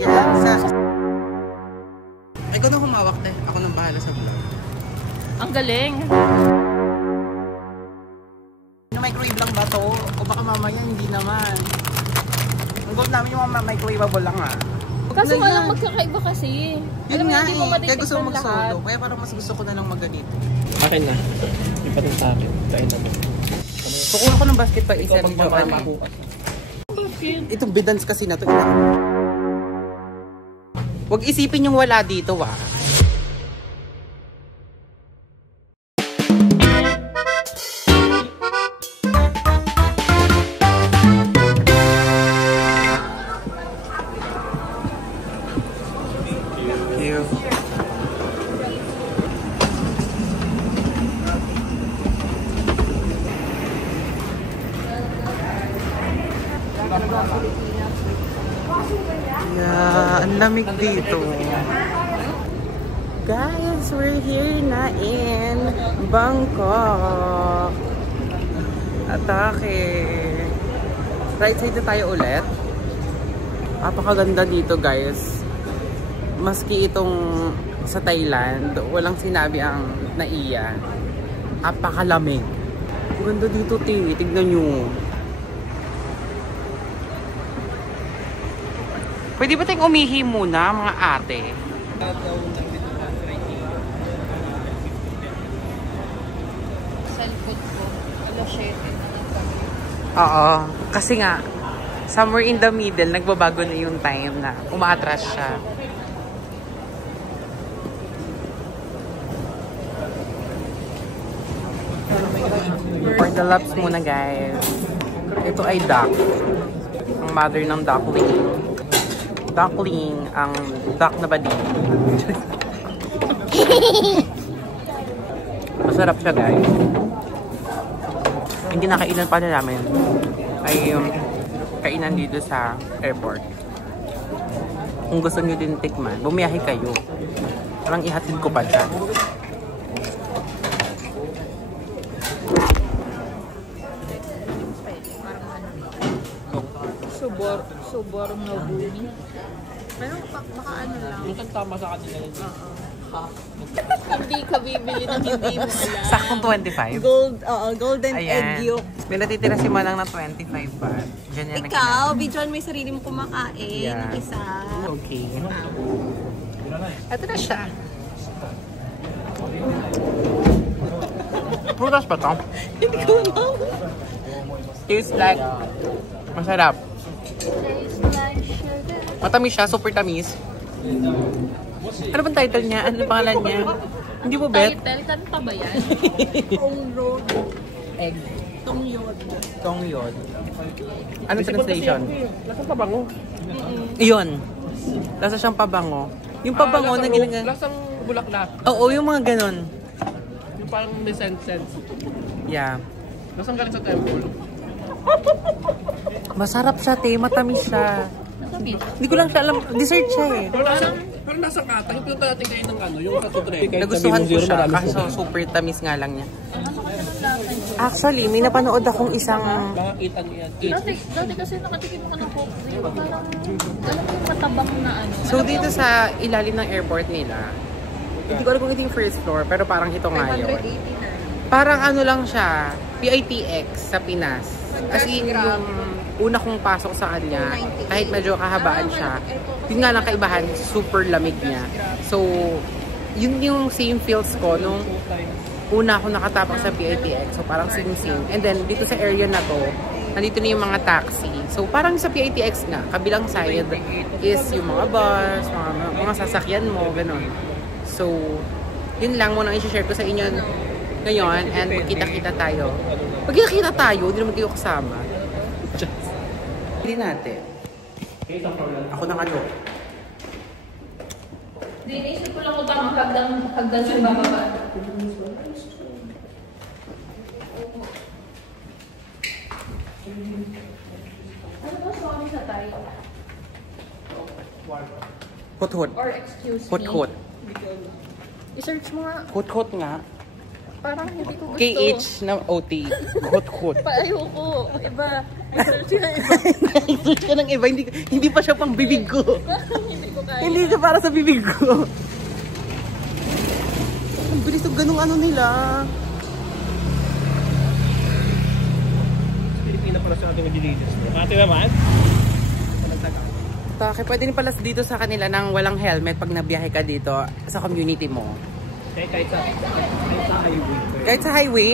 Yes. Ikaw na humawak, te. Ako nang bahala sa vlog. Ang galing. Microwave lang ba to? O baka mamaya hindi naman. Ang goal namin yung mga microwaveable lang ah. Kaso nga lang magkakaiba kasi. Yun nga eh. Kaya gusto mo mag-solo. Kaya parang mas gusto ko na lang mag-ganito. Akin na. Yung patin sa akin. Kain na mo. Kukuha ko ng basket pa isa ni Joanne. Itong bidance kasi na to. Huwag isipin yung wala dito ah. Yeah, ang lamig dito. Guys, we're here na in Bangkok. Atake. Right side na tayo ulit. Napakaganda dito, guys. Maski itong sa Thailand, walang sinabi ang naiya. Napakalamig. Ang ganda dito, tignan nyo. Pwede ba tayong umihi muna, mga ate? Cellphone ko. Alas 7 na lang kami. Oo. Kasi nga, somewhere in the middle, nagbabago na yung time na umaatras siya. For the laps muna, guys. Ito ay duck. Ang mother ng duckling. Duckling, ang duck na badi. Masarap siya, guys. Yung kinakainan pa na namin ay yung kainan dito sa airport. Kung gusto nyo din tikman, bumiyahe kayo. Parang ihatid ko pa dyan. Subor na bumi. Pero baka ano lang. Yung tama sa kanila yun. Hindi ka bibili ng hindi mo alam. Saktong 25? Golden egg yolk. May natitira si Manang na 25 ba? Diyan yan Ikaw, Bijon, may sarili mo kumakain. Yeah. Isa. Okay. Ito na siya. Prutas pa to? Hindi ko na. Tastes like masarap. Matamis siya, super tamis. Ano bang title niya? Ano pangalan niya? Hindi mo bet? Title, kanta ba yan? Tong road. Egg. Tong yod. Tong yod. Ano translation? Lasang pabango. Iyon. Lasa siyang pabango. Yung pabango na ginagawa. Lasang bulaklak. Oo, yung mga ganon. Yung parang may sense. Yeah. Lasang galing sa temple. Masarap siya, te. Matamis siya. Hindi ko lang siya alam. Dessert siya eh. Pero nasa kata, yung pinunta natin kayo ng ano, yung katutre. Nagustuhan ko siya. Kaso super tamis nga lang niya. Actually, may napanood akong isang... Mga 8 ano yan. Dati kasi nakatikim ako ng Coke Drink. Parang, alam mo yung matabang na ano. So dito sa ilalim ng airport nila, hindi ko alam kung ito yung first floor, pero parang ito nga yun. Parang ano lang siya, PITX sa Pinas. As in, yung una kong pasok sa kanya, kahit medyo kahabaan siya, yun nga lang kaibahan, super lamig niya. So, yun yung same feels ko nung una ako nakatapak sa PITX. So, parang same. And then, dito sa area na to, nandito na yung mga taxi. So, parang sa PITX nga, kabilang side is yung mga bus, mga sasakyan mo, gano'n. So, yun lang muna i-share ko sa inyo ngayon, and magkita-kita tayo. Magkita-kita tayo, hindi naman kayo kasama. Hindi natin. Ako ng ano? Hindi, naisip ko lang kung tama hagdan sa bababa. Ano ba sorry sa tayo? Hot-hot. Or excuse me. Hot-hot. I-search mo nga. Hot-hot nga. Parang hindi ko gusto. KH na OT. Hot. Ayoko. Iba. Research na iba. Search ka ng iba. Hindi pa siya pang bibig ko. Hindi ko kaya. Hindi siya para sa bibig ko. Ang bilis ng ganung ano nila. Pilipina pala sa ating dilinis. Ate naman? Bakit pwede din pala dito sa kanila nang walang helmet pag nabiyahe ka dito sa community mo? Kahit sa highway. Kahit sa highway?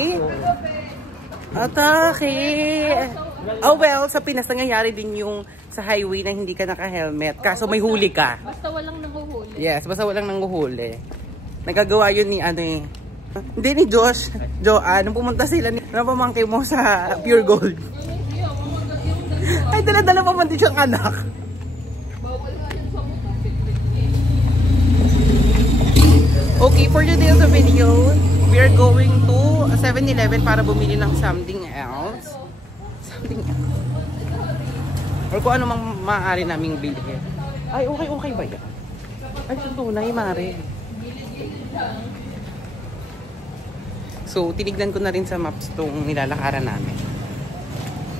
Atake! Oh well, sa Pinas nangyayari din yung sa highway na hindi ka naka-helmet. Kaso may huli ka. Basta walang nanguhuli. Yes, basta walang nanguhuli. Nagagawa yun ni ano eh. Hindi ni Josh. Joanne, nung pumunta sila ni pamangkin mo sa Pure Gold. Ay, dala-dala pa man din siyang anak. Okay, for today's video, we are going to 7-Eleven para bumili ng something else. Something else. Or kung ano mang maaari naming bilhin. Ay, okay ba yan? Ay, ito tunay, Mare. So, tinignan ko na rin sa maps itong nilalakaran namin.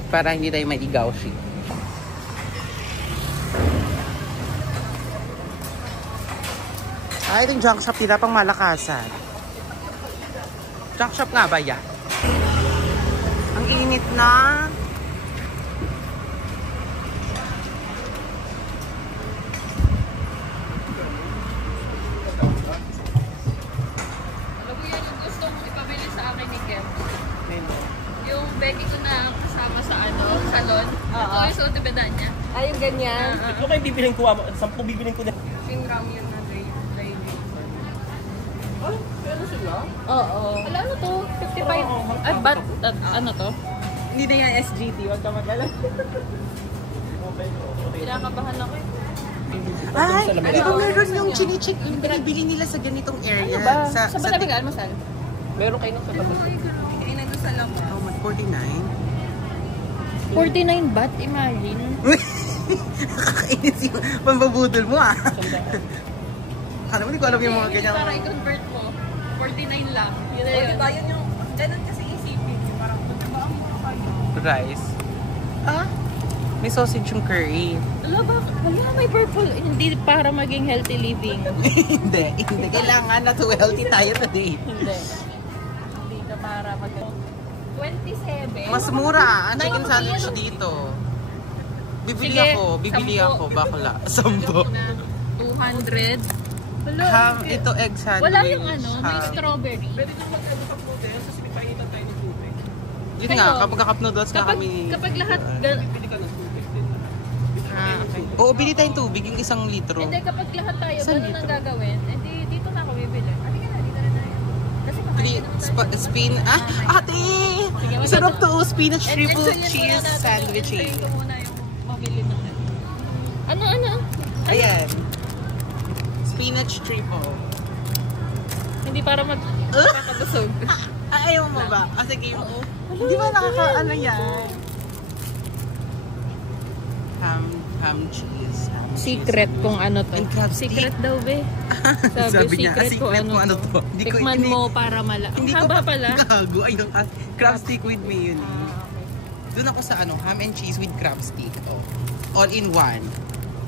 Para hindi tayo maigaw siya. Ay, itong junk shop nila pang malakasan. Junk shop nga ba yan? Ang init na. Alam mo yan yung gusto mong ipamili sa akin ni Kev. Yung Becky ko na kasama sa salon. Ito yung suot ibedaan niya. Ay, yung ganyan. Ito kayo bibilin ko, 10 bibilin ko na. Yung ramyun na driving. Ano sila? Oo. Wala, ano to? 55. Ay, but, ano to? Hindi na yan SGT, wag ka mag-alala. Kinakabahan ako eh. Ay, di ba meron yung chini-check yung binibili nila sa ganitong area? Ano ba? Sa Sa ba namin almusal? Meron kayo nung sa tapat. Ay, nandun sa lako. Oh, mag 49. 49 baht, imagine. Kakainis yung pambabudol mo ah. Alam mo, hindi ko alam yung mga ganyan. Para i-convert mo, 49 lang. Yun na O, yun. diba yun yung, ganun kasi isipin. Parang, diba ang mga kayo? Rice. Ah? May sausage yung curry. Wala ba? Wala, may purple. Hindi para maging healthy living. Hindi. Kailangan na to healthy tayo today. Hindi. Hindi ka para mag 27. Mas mura ang chicken Naku, sandwich yan. dito. Bibili Sige, bibili 10. ako, bakla. 10. 200. Wala. Ham, ito egg sandwich. Wala yung ano, may ham. strawberry. Pwede nang mag-cup noodles, tapos ipahitan tayo ng tubig. Yun nga, kapag cup noodles nga kami. Kapag lahat, Pili ka ng tubig din. Okay. Oo, bili tayong tubig, yung 1 litro. hindi, kapag lahat tayo, Saan ganun dito? ang gagawin, edi dito na ako bibili. Ati ka na, dito na tayo. Kasi makain Ate! Sige, Sarap to, spinach triple so yun cheese muna natin. sandwich. Explain ko muna yung mabili natin. Ano? Ayan. Spinach triple. Hindi para magkakabusog. Ayaw mo ba? Sige. Hindi ba nakakaano yan? Ham cheese. Secret kung ano to. And crab stick. Secret daw be. Sabi niya, secret kung ano to. Hindi ko Tikman mo para Hindi ko haba pala. gago. Ayun, crab stick with mayonnaise. Okay. Doon ako sa ham and cheese with crab stick. Oh. All in one.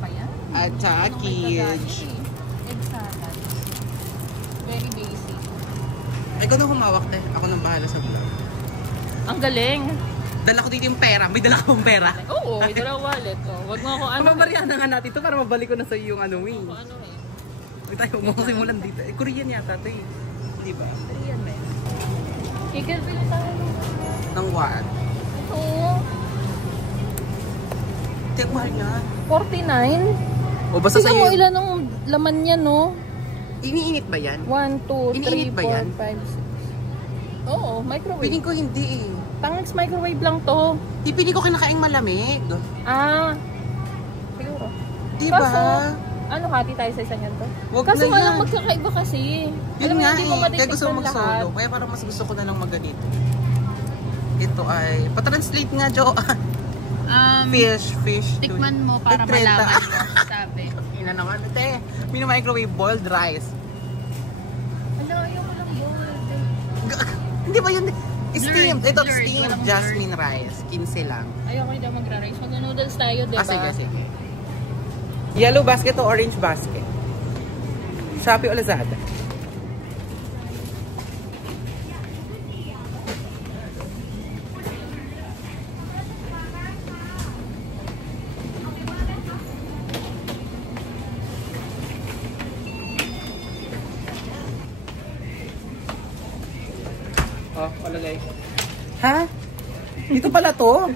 Pa yan? At package. Egg salad. Very basic. Ikaw na humawak na. Ako nang bahala sa vlog. Ang galing. Dala ko dito yung pera. May dala akong pera. Oo, may dala wallet. Oh. Wag mo ako ano. Pamabarihan na nga natin ito para mabalik ko na sa iyo yung ano Kung ano eh. Huwag tayo simulan dito. Korean yata ito eh. Di ba? Ayan ba yun? Kikilbili tayo. Ng what? Oo. Tiyak mahal na. 49? O basta Tingnan mo sa'yo. ilan ang laman niya, no? Iniinit ba yan? 1, 2, Iniinit 3, ba yan? 4, 5, 6. Oo, microwave. Piling ko hindi eh. Tangix microwave lang to. Di piling ko kinakaing malamig. Ah. Siguro. Di Kaso, ba? ano, hati tayo sa isa niyan to? Wag Kaso na walang yan. magkakaiba kasi. Yun Alam mo, nga hindi mo eh. Kaya gusto ko matitikman lahat. mag-solo. Kaya parang mas gusto ko na lang mag-ganito. Ito ay, patranslate nga Jo. Fish. Tikman mo para Ay, 30. malaman mo, sabi. Ina naman. Ate, mini-microwave boiled rice. Ala, ayaw mo lang bold. Hindi ba yun? Steamed. Ito, Blurred. steamed Walang jasmine rice. 15 lang. Ayoko hindi magra-rice. Mag-noodles tayo, diba? Sige. Yellow basket o orange basket? Shopee o Lazada? Oh, palagay. Ha? Dito pala to?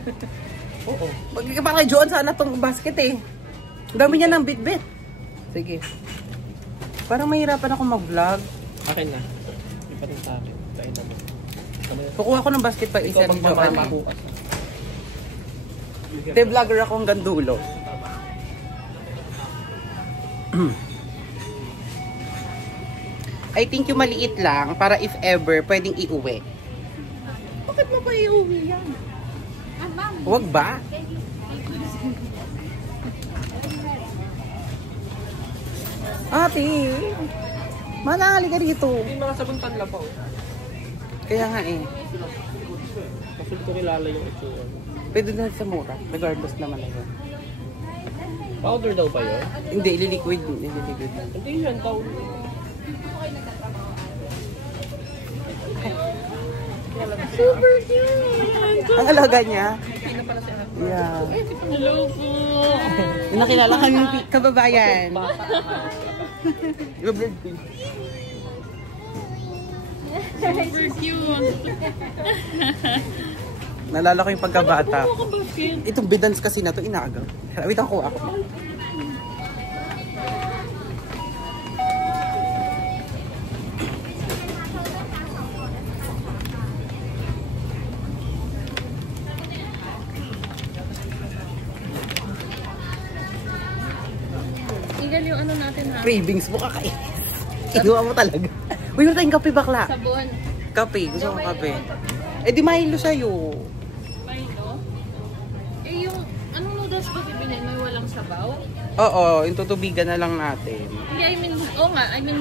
Oo. Parang kay Joan sana tong basket eh. Ang dami niya ng bit-bit. Sige. Parang mahirapan ako mag-vlog. Akin na. Ipatin sa akin. Tayo na mo. Kukuha ko ng basket pa isa ni Joan. Magpapabukas. Te vlogger ako hanggang dulo. I think yung maliit lang para if ever pwedeng iuwi. Bakit mo ba iuwi yan? Huwag ba? Ate, manali ka dito. Hindi mga sabon tanla pa. Kaya nga eh. Kasi hindi ko kilala yung itsura. Pwede na sa mura. Regardless naman na yun. Powder daw pa yun? Hindi, ililiquid. Ililiquid. Hindi yan, powder. Super cute! Ang alaga niya. Hindi na pala siya. Yeah. Hello po! Nakilala kami yung kababayan. I-vlog ko yun. Super cute! Nalala ko yung pagkabata. Ano ka bakit? Itong bidans kasi na to inaagaw. Wait ako. Igal yung ano natin ha? Cravings mo kakainis. Inuwa mo talaga. Uy, meron tayong kape bakla. Sabon. Kape. Gusto ko kape. Eh di Milo sa'yo. Milo? Eh yung, anong noodles ba bibinin? May walang sabaw? Oo, yung tutubigan na lang natin. Hindi, I mean,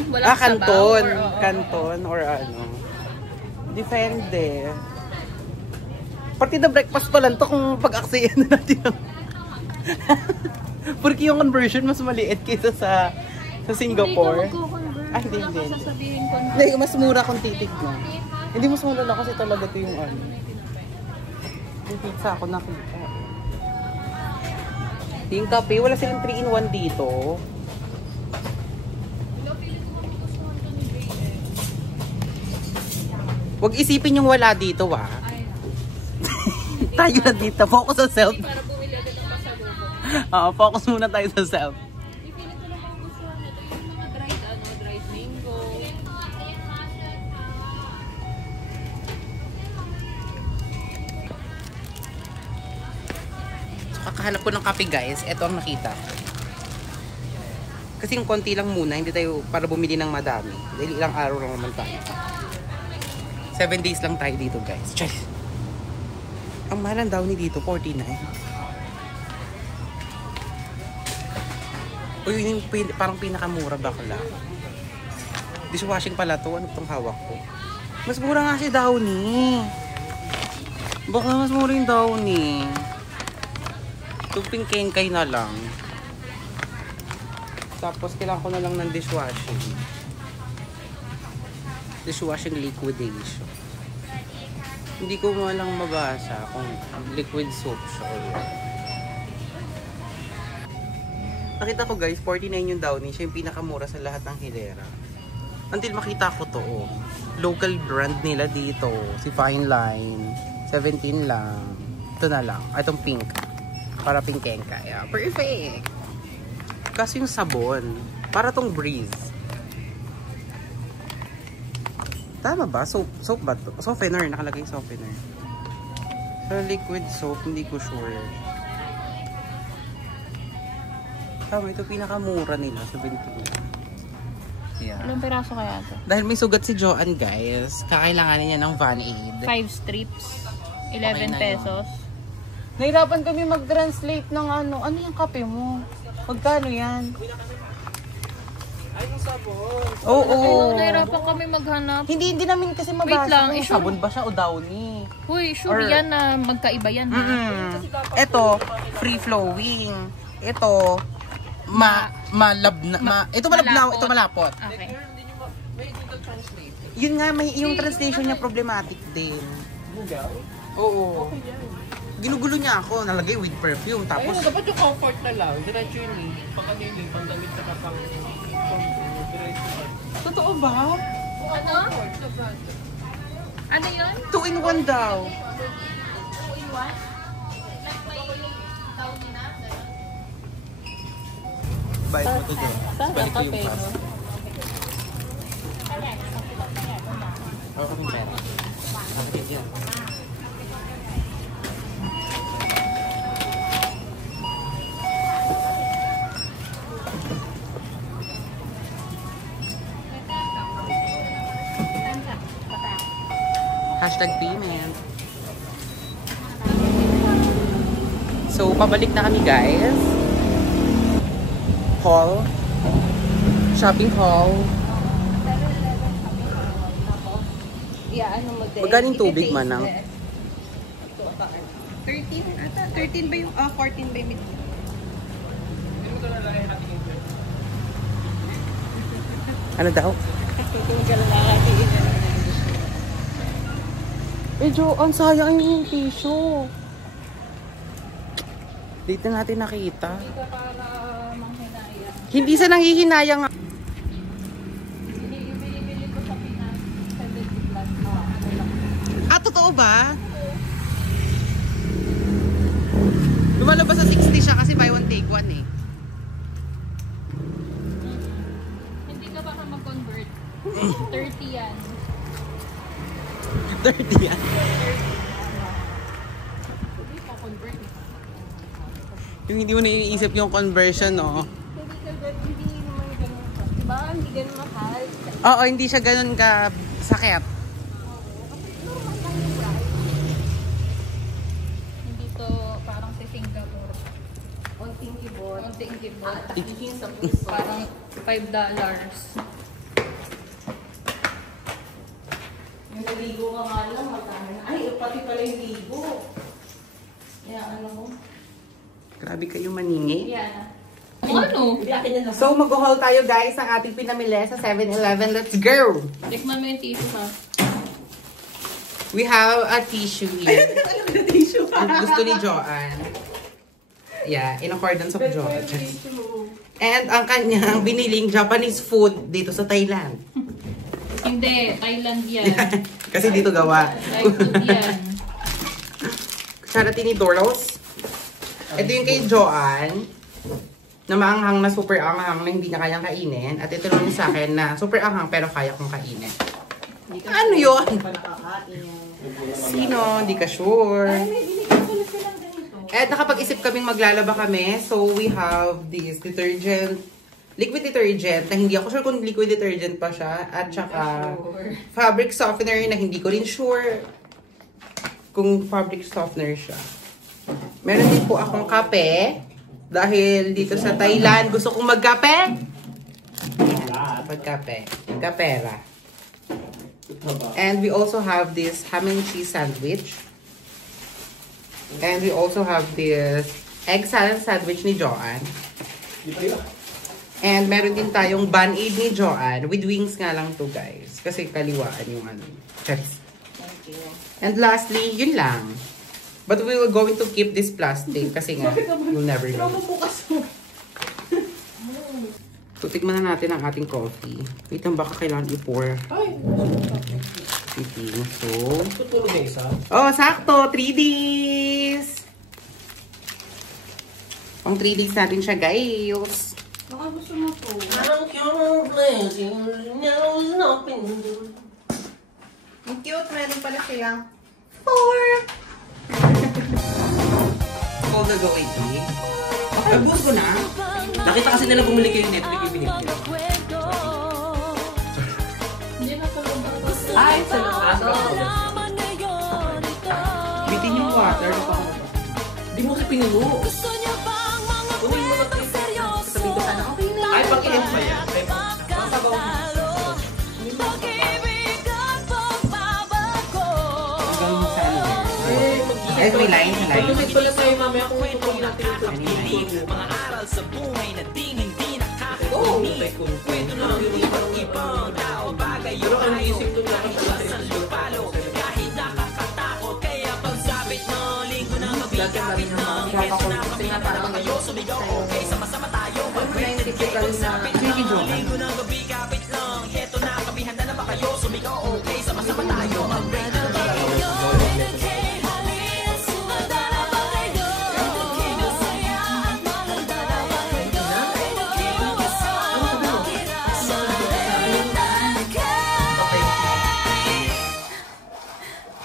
walang sabaw. Canton. Or, oo. Canton or ano. Depende. Partida breakfast pa lang to kung pag-aksaya na natin. Porque yung conversion mas maliit kaysa sa Singapore. Hindi ka magko-convert. Ay, hindi. Wala ka sasabihin ko na. Hindi, mas mura kung titignan. Hindi mas mura lang kasi talaga ito yung ano. Yung pizza ako nakita. Yung kape, wala silang 3-in-1 dito. Huwag isipin yung wala dito, ah. Tayo na dito. Focus sa self. Para bumili agad ng pasalubong. Focus muna tayo sa self. Ipilit ko lang ang gusto nito. Yung mga dried mango. So, kakahanap ko ng kape, guys. Ito ang nakita. Kasi yung konti lang muna, hindi tayo para bumili ng madami. Dahil ilang araw lang naman tayo. 7 days lang tayo dito, guys. Choy! Ang mahal ang downy dito, 49. Uy, yun yung parang pinakamura bakla. Dishwashing pala to. Ano itong hawak ko? Mas mura nga si Downy. Baka mas mura yung Downy. Itong pingkengkay na lang. Tapos kailangan ko na lang ng dishwashing. Dishwashing liquidation. Hindi ko mo lang mabasa kung liquid soap siya or what. Nakita ko guys, 49 yung Downy. Siya yung pinakamura sa lahat ng hilera. Until makita ko to, oh. Local brand nila dito. Si Fine Line. 17 lang. Ito na lang. Itong pink. Para pinkengka. Yeah, perfect! Kasi yung sabon. Para tong Breeze. Tama ba? Soap ba to? Softener. Nakalagay softener. So, liquid soap. Hindi ko sure. Tama, ito pinakamura nila. 17. Yeah. Ilang peraso kaya ito? Dahil may sugat si Joanne, guys. Kakailanganin niya ng Van-Aid. 5 strips. 11 Okay na pesos. Nahirapan kami mag-translate ng ano. Ano yung kape mo? Magkano yan? Ay, yung sabon. Oo. Nahirapan kami maghanap. Hindi namin kasi mabasa lang, kung sure. sabon ba siya o Downy. Uy, sure Or- yan na magkaiba yan. Ha? Ito, free-flowing. Ito, malab na, ito malabnaw, ito malapot. Okay. May Google Translate. Yun nga, yung translation niya problematic din. Google? Oo. Ginugulo niya ako, nalagay with perfume, Ayun, tapos dapat yung comfort na lang. Diretso yun eh. Pang ano yun, pandamit sa kapang diretso. totoo ba? Ano? Ano yun? 2 in 1 daw. 2 in 1? Like may Downy na? Bayad mo to doon. Balik ko yung pass. Ako yung pera. Bakit yun? Hashtag payment. So, pabalik na kami guys. Hall. Shopping hall. Yeah, ano mo din? Magkano yung tubig, manang? 13 ata. 13 ba yung, 14 ba yung Ano daw? Jo, ang sayang yung tissue. Dito natin nakita. Hindi ka para manghinayang. Hindi sa nanghihinayang. Binibili ko sa Pinas. 70 plus. Ah, totoo ba? Lumalabas sa 60 siya kasi buy one take one eh. Hindi ka baka mag-convert. 30 yan. 30 yan. Hindi ka convert. Yung hindi mo na iniisip yung conversion, no? Hindi naman ganun. Diba? Hindi ganun mahal. Oo, hindi siya ganun ka sakit. Hindi to parang sa Singapore. Konting keyboard. Konting keyboard. Ihin sa puso. Parang $5. Yung naligo ka nga lang, magkano na. Ay, pati pala yung ligo. Kaya ano ko? Grabe kayo maningi. Yan. Ano? Hindi akin yan So, mag-haul tayo guys ng ating pinamili sa 7-Eleven. Let's go! Tikman mo yung tissue ha. We have a tissue here. Ano na tissue? Gusto ni Joanne. Yeah, in accordance of Joanne. And ang kanyang biniling Japanese food dito sa Thailand. Hindi, Thailand yan. Kasi dito gawa. Thai food yan. Kutsara tinidoros. Ito yung kay Joanne. Na maanghang na super anghang na hindi na kayang kainin. At ito naman yung sa akin na super anghang pero kaya kong kainin. Ano yun? Sino? Hindi ka sure. At nakapag-isip kaming maglalaba kami. So we have this detergent. Liquid detergent na hindi ako sure kung liquid detergent pa siya. At saka fabric softener na hindi ko rin sure kung fabric softener siya. Meron din po akong kape. Dahil dito sa Thailand, gusto kong magkape. Ayan, pagkape. Kapera. And we also have this ham and cheese sandwich. And we also have this egg salad sandwich ni Joanne. And meron din tayong bun-aid ni Joanne. With wings nga lang to guys. Kasi kaliwaan yung ano. Cheers. Thank you. And lastly, yun lang. But we were going to keep this plastic kasi nga, you'll never know. So, tikman na natin ang ating coffee. Wait lang, baka kailangan i-pour. Ay! So, Tutulog na isa? oh, sakto! 3 days! Pang 3 days natin siya, guys. Baka gusto mo to. Ang cute, meron pala silang 4. All the go 80. Okay, bus ko na. Nakita kasi nila bumili kayo Netflix yung binili. Hindi na tulog ako. Ay, sa bitin yung water. Di mo kasi pinulo. Kunin mo na tayo. Sabi ko sana, okay na. Ay, pag-inom pa yan. Ay, Guys, may line sa line. Pag-visit pala tayo mamaya kung ito natin yung Kanina. Mga aral sa buhay na di hindi Oo, nakakakunin. Kwento lang yung ibang tao, bagay pero yung ang ayaw. isip ko lang Iwasan lupalo, kahit nakakatakot. Kaya pagsabit no, linggo na mabigapit no. Ito na kami na kayo, sumigaw okay, sama-sama tayo. Pagsabit no, linggo na mabigapit lang. Ito na kami, handa na ba kayo, sumigaw okay, sama-sama tayo. Mag-break na tayo.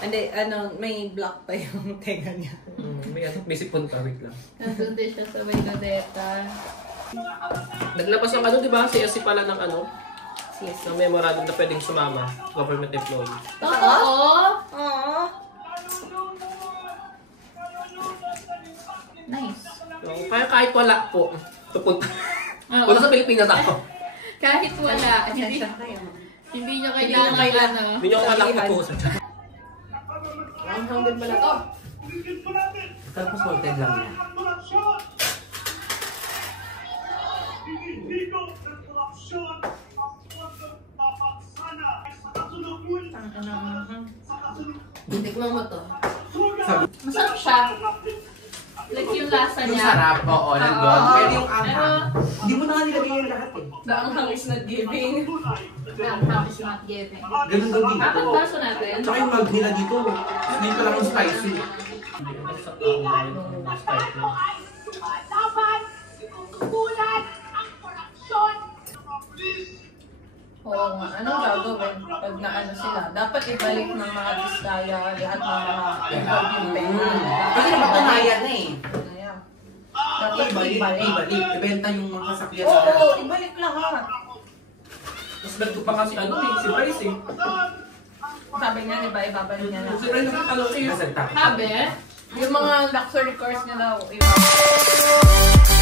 Hindi, may block pa yung tenga niya. may sipon pa, wait lang. Nandun din siya sa may Luneta. Naglabas ang ano, di ba? CSC pala ng ano? Ng memorandum na pwedeng sumama. Government employee. Oo! Oo. Nice. So, kaya kahit wala po, pupunta. Oo. Punta sa Pilipinas ako. Kahit wala, hindi nyo kailangan ano. Hindi nyo alam ko po. Ang hanggan pala to. Tapos salted lang yan. Tikman mo to. Masarap siya. Like yung lasa Yung niya. sarap, oo, nandun. Oo. Pwede yung anghang. Hindi mo na nga nilagay yung lahat eh. The anghang is not giving. Ang is not giving. Ganun daw dito. Apat baso natin. Tsaka yung mag nila dito, hindi pa lang yung spicy. Oo nga. Anong gagawin pag naano sila? Dapat ibalik ng mga diskaya lahat ng mga involved yung pera. Kasi napatunayan na eh. Ayan. Dapat ibalik. Ibenta yung mga sasakyan Oo, sa ibalik lahat. Mas nagdo pa kasi ano eh, si Bryce eh. Sabi niya, di ba, ibabalik niya Si lang. Bryce nagtatanong kayo. Nasagtak. Sabi? Yung mga luxury cars niya daw, ibabalik.